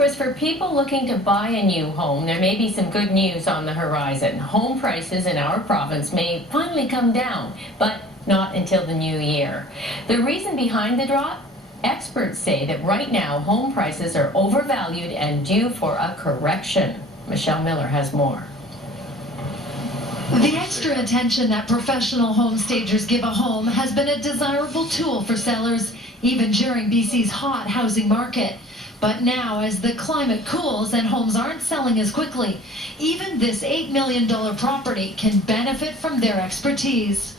As for people looking to buy a new home, there may be some good news on the horizon. Home prices in our province may finally come down, but not until the new year. The reason behind the drop? Experts say that right now home prices are overvalued and due for a correction. Michelle Miller has more. The extra attention that professional home stagers give a home has been a desirable tool for sellers, even during BC's hot housing market. But now, as the climate cools and homes aren't selling as quickly, even this $8 million property can benefit from their expertise.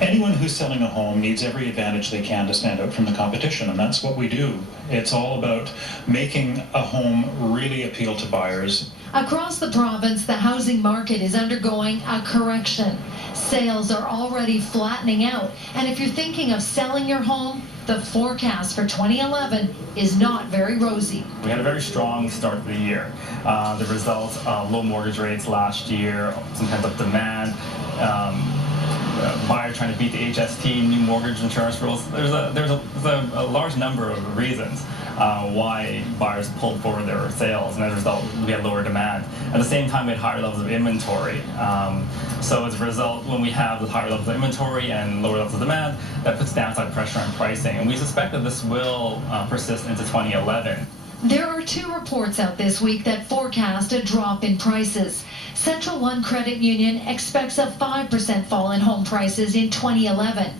Anyone who's selling a home needs every advantage they can to stand out from the competition, and that's what we do. It's all about making a home really appeal to buyers. Across the province, the housing market is undergoing a correction. Sales are already flattening out, and if you're thinking of selling your home, the forecast for 2011 is not very rosy. We had a very strong start to the year. The result of low mortgage rates last year, some pent-up demand, buyer trying to beat the HST, new mortgage insurance rules. There's a large number of reasons why buyers pulled forward their sales, and as a result, we had lower demand. At the same time, we had higher levels of inventory. So as a result, when we have the higher levels of inventory and lower levels of demand, that puts downside pressure on pricing, and we suspect that this will persist into 2011. There are two reports out this week that forecast a drop in prices. Central One Credit Union expects a 5% fall in home prices in 2011.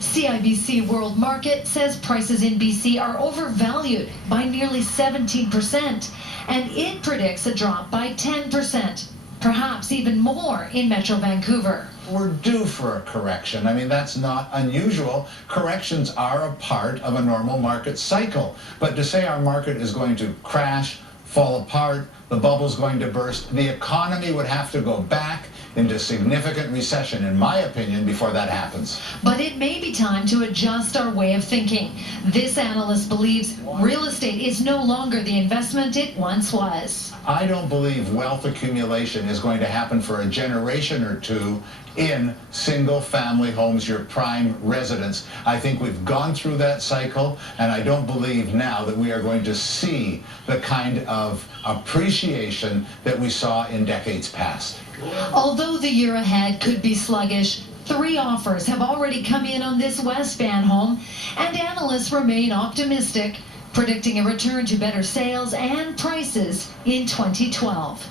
CIBC World Market says prices in BC are overvalued by nearly 17%, and it predicts a drop by 10%, perhaps even more in Metro Vancouver. We're due for a correction. I mean, that's not unusual. Corrections are a part of a normal market cycle. But to say our market is going to crash, fall apart, the bubble's going to burst, the economy would have to go back into significant recession, in my opinion, before that happens. But it may be time to adjust our way of thinking. This analyst believes real estate is no longer the investment it once was. I don't believe wealth accumulation is going to happen for a generation or two in single-family homes, your prime residence. I think we've gone through that cycle, and I don't believe now that we are going to see the kind of appreciation that we saw in decades past. Although the year ahead could be sluggish, 3 offers have already come in on this West Van home, and analysts remain optimistic, predicting a return to better sales and prices in 2012.